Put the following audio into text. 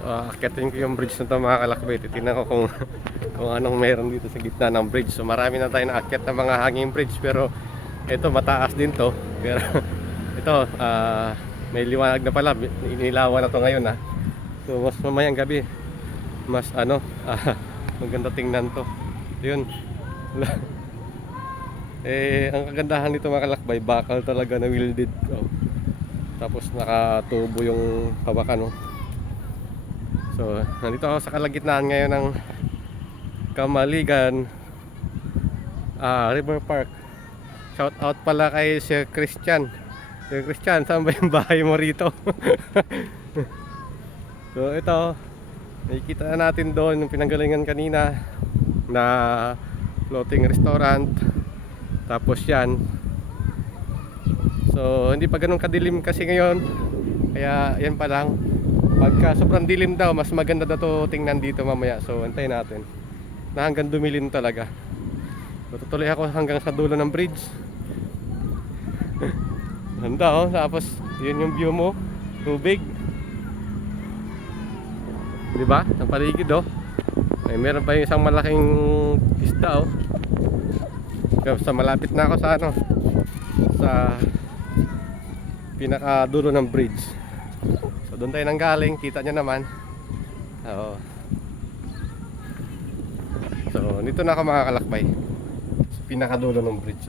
So, akyatin ko yung bridge na ito mga kalakbay. Titignan ko kung, kung anong meron dito sa gitna ng bridge. So marami na tayo naakyat ng mga hanging bridge, pero ito mataas din to. Pero ito, may liwanag na pala. Inilawan na to ngayon ha. So mas mamayang gabi, mas maganda tingnan to. Yun. Ang kagandahan nito mga kalakbay, bakal talaga na welded. Oh. Tapos nakatubo yung hawakan. Oh. So, nandito ako sa kalagitnaan ngayon ng Kamaligan River Park. Shout out pala kay Sir Christian. Sir Christian, saan ba yung bahay mo rito? So, ito, nakikita na natin doon yung pinanggalingan kanina na floating restaurant. Tapos yan. So, hindi pa ganun kadilim kasi ngayon. Kaya, yan pa lang. Pagka sobrang dilim daw, mas maganda daw to tingnan dito mamaya. So, antayin natin na hanggang dumilim talaga. So, tutuloy ako hanggang sa dulo ng bridge. Ganda oh. Tapos, yun yung view mo. Tubig. Diba? Ang paligid oh. Ay, meron pa yung isang malaking isda oh. Sa malapit na ako sa sa pinakadulo ng bridge. So doon tayo nanggaling, kita nyo naman. Oo. So dito na ako mga kalakbay, sa pinakadulo ng bridge.